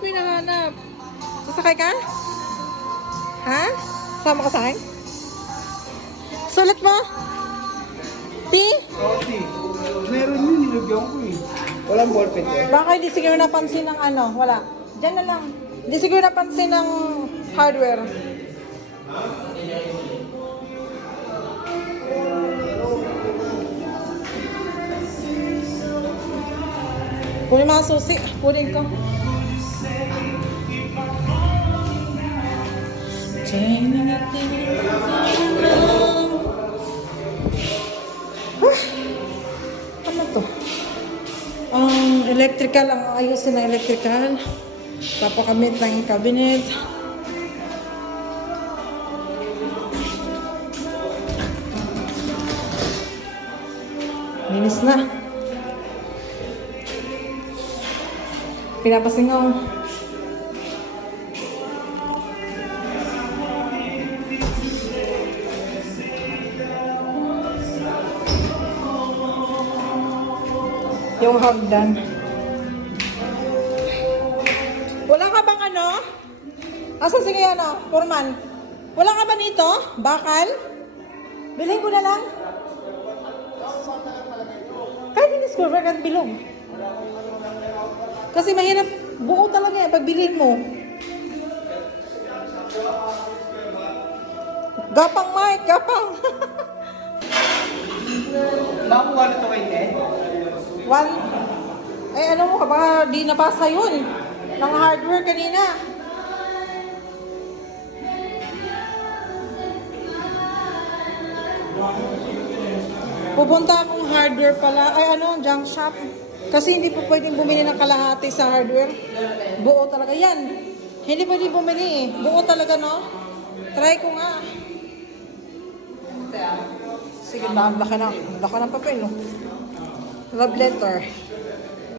ko hinahanap. Sasakay ka? Ha? Sama ka sa akin? Sulat mo? P? Roti. Meron yun, nilagyan ko eh. Walang ballpen eh. Baka hindi siguro napansin ng ano. Wala. Diyan na lang. Hindi siguro napansin ng hardware. Kunin mga susi. Kunin ko. Ano to? Electrical. Ang ayusin na electrical. Papakamit ng cabinet. Linis na. Pinapasingaw. Yung hagdan. Wala ka bang ano? Asan sige ano? Foreman? Wala ka ba nito? Bakal? Bilhin ko na lang. Kahit hindi screwdriver at bilog. Kasi mahirap buo talaga yan pag bilhin mo. Gapang Mike, gapang. Nakuha na ito kay Ted? One. Eh ano mo, baka di nabasa yun. Ng hardware kanina. Pupunta akong hardware pala. Ay ano, junk shop. Kasi hindi po pwedeng bumili ng kalahati sa hardware. Buo talaga yan. Hindi pwedeng bumili eh. Buo talaga, no? Try ko nga. Sige, laki ng papel, no? Love letter.